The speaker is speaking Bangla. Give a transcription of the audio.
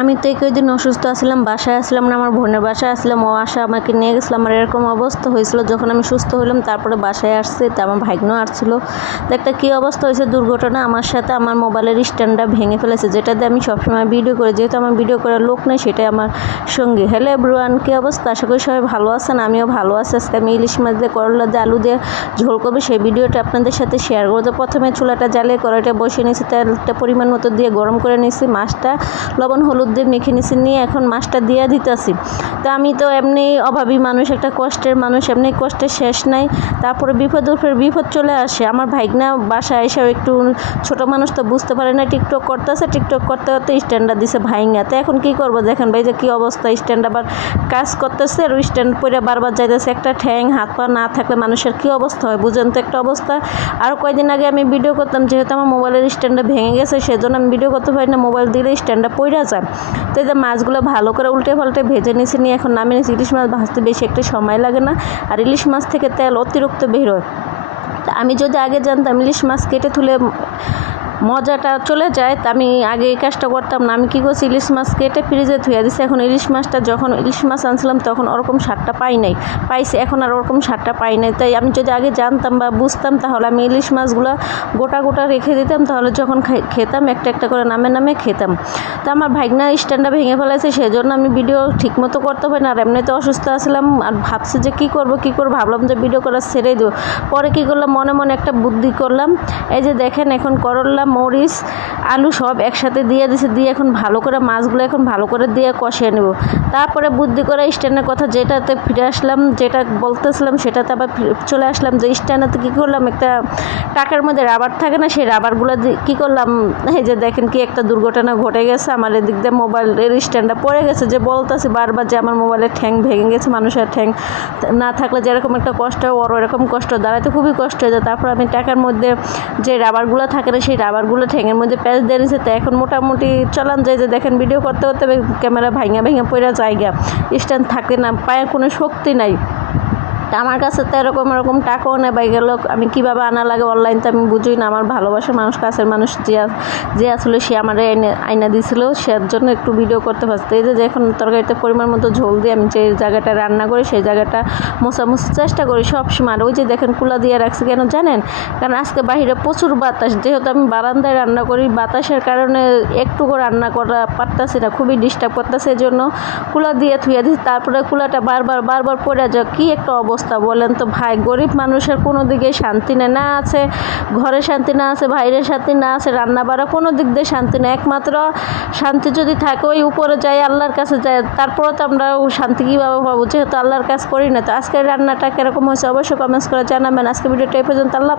আমি তো কয়েকদিন অসুস্থ আসলাম, বাসায় আসলাম না, আমার বোনের বাসায় আসলাম, ও আসা আমাকে নিয়ে গেছিলাম। আমার এরকম অবস্থা হয়েছিল যখন আমি সুস্থ হলাম, তারপরে বাসায় আসছে, তা আমার ভাগ্নও আসছিল। তো একটা কী অবস্থা হয়েছে, দুর্ঘটনা আমার সাথে। আমার মোবাইলের স্ট্যান্ডটা ভেঙে ফেলেছে, যেটা দিয়ে আমি সবসময় ভিডিও করি, যেহেতু আমার ভিডিও করার লোক নেই, সেটাই আমার সঙ্গী। হ্যালো এভরিওয়ান, কী অবস্থা? আশা করি সবাই ভালো আছেন, আমিও ভালো আছি। আজকে আমি ইলিশ মাছ দিয়ে, করলা দিয়ে, আলু দিয়ে ঝোল করবো, সেই ভিডিওটা আপনাদের সাথে শেয়ার করবো। তো প্রথমে চুলাটা জ্বালিয়ে কড়াইটা বসিয়ে নিয়েছি, তেলটা পরিমাণ মতো দিয়ে গরম করে নিয়েছি, মাছটা লবণ হলুদ দিয়ে মেখে নিয়েছি, নিয়ে এখন মাছটা দিয়ে দিতেছি। তো আমি তো এমনি অভাবী মানুষ, একটা কষ্টের মানুষ, এমনি কষ্টের শেষ নাই। তারপরে বিপদের উপরে বিপদ চলে আসে। আমার ভাইগনা বাসায় এসেও একটু ছোট মানুষ তো বুঝতে পারে না, টিকটক করতেছে, টিকটক করতে করতে স্ট্যান্ডটা দিছে ভাইঙ্গা। তো এখন কী করবো দেখেন ভাই, যে কী অবস্থা, স্ট্যান্ড আবার কাজ করতেছে আর স্ট্যান্ড পরে বারবার যাইতেছে। একটা ঠ্যাং হাত পা না থাকলে মানুষের কী অবস্থা হয় বুঝেন তো একটা অবস্থা। আর কয়েকদিন আগে আমি ভিডিও করতাম, যেহেতু আমার মোবাইলের স্ট্যান্ডটা ভেঙে গেছে, সেজন্য আমি ভিডিও করতে পারি না, মোবাইল দিলে স্ট্যান্ডটা পড়ে যায়। তো এই যে মাছগুলো ভালো করে উল্টে পাল্টে ভেজে নিয়েছি, নিয়ে এখন নামিয়ে নিয়েছি। ইলিশ মাছ ভাজতে বেশি একটা সময় লাগে না, আর ইলিশ মাছ থেকে তেল অতিরিক্ত বের হয়। তা আমি যদি আগে জানতাম ইলিশ মাছ কেটে তুলে মজাটা চলে যায়, তা আমি আগে এই কাজটা করতাম না। আমি কী করছি, ইলিশ মাছ কেটে ফ্রিজে ধুয়ে দিচ্ছি। এখন ইলিশ মাছটা, যখন ইলিশ মাছ আনছিলাম তখন ওরকম স্বাদটা পাইছি, এখন আর ওরকম স্বাদটা পাই নাই। তাই আমি যদি আগে জানতাম বা বুঝতাম, তাহলে আমি ইলিশ মাছগুলো গোটা গোটা রেখে দিতাম, তাহলে যখন খেতাম একটা একটা করে নামে খেতাম। তো আমার ভাগনা স্ট্যান্ডটা ভেঙে ফেলেছে, সেজন্য আমি ভিডিও ঠিকমতো করতে পারি না। আর এমনিতে অসুস্থ আসলাম, আর ভাবছি যে কী করবো, ভাবলাম যে ভিডিও করা ছেড়ে দেবো। পরে কী করলাম, মনে মনে একটা বুদ্ধি করলাম। এই যে দেখেন, এখন করলা, মরিচ, আলু সব একসাথে দিয়ে দিছি, দিয়ে এখন ভালো করে মাছগুলো এখন ভালো করে দিয়ে কষিয়ে নেব। তারপরে বুদ্ধি করে স্ট্যান্ডের কথা যেটাতে ফিরে আসলাম, যেটা বলতেছিলাম সেটাতে আবার চলে আসলাম। যে স্ট্যান্ডেতে কী করলাম, একটা টাকার মধ্যে রাবার থাকে না, সেই রাবারগুলো কী করলাম, এই যে দেখেন কি একটা দুর্ঘটনা ঘটে গেছে। আমার এদিক দিয়ে মোবাইলের স্ট্যান্ডটা পড়ে গেছে, যে বলতেছি বারবার যে আমার মোবাইলের ঠ্যাং ভেঙে গেছে। মানুষের ঠ্যাং না থাকলে যেরকম একটা কষ্ট হয়, ওর এরকম কষ্ট, দাঁড়াতে খুবই কষ্ট হয়ে যায়। তারপর আমি টাকার মধ্যে যে রাবারগুলো থাকে না, সেই রাবারগুলো ঠ্যাঙের মধ্যে প্যাচ দিয়ে নিয়েছে। তো এখন মোটামুটি চলান যায়। যে দেখেন ভিডিও করতে করতে ক্যামেরা ভেঙে পড়ে জায়গা, স্ট্যান্ড থাকে না, পায়ের কোনো শক্তি নাই। আমার কাছে তো এরকম টাকাও নেই বাই গেল, আমি কীভাবে আনা লাগে অনলাইন তো আমি বুঝি না। আমার ভালোবাসার মানুষ, কাছের মানুষ যে আসলে সে আমার আইনা দিয়েছিল, সে জন্য একটু ভিডিও করতে পারতো। এই যে এখন তরকারিতে পরিমাণ মতো ঝোল দিয়ে আমি যে জায়গাটা রান্না করি, সেই জায়গাটা মোছামুছির চেষ্টা করি সবসময়। আর ওই যে দেখেন কুলা দিয়ে রাখছি কেন জানেন, কারণ আজকে বাইরে প্রচুর বাতাস, যেহেতু আমি বারান্দায় রান্না করি, বাতাসের কারণে একটুকু রান্না করা পারতাছি না, খুবই ডিস্টার্ব করতেছে, এই জন্য কুলা দিয়ে থুয়ে দিচ্ছি। তারপরে কুলাটা বারবার পড়ে যায়, কী একটা অবস্থা বলেন তো ভাই। গরিব মানুষের কোনো দিকে শান্তি নেই, না আছে ঘরে শান্তি, না আছে বাইরের শান্তি, না আছে রান্না বাড়া, কোনো দিক দিয়ে শান্তি নেই। একমাত্র শান্তি যদি থাকে ওই উপরে যাই, আল্লাহর কাছে যাই, তারপরে তো আমরা শান্তি কীভাবে পাবো, যেহেতু আল্লাহর কাজ করি না। তো আজকের রান্নাটা কীরকম হয়েছে অবশ্যই কমেন্টস করে জানাবেন। আজকে ভিডিওটা এই পর্যন্ত, আল্লাহ।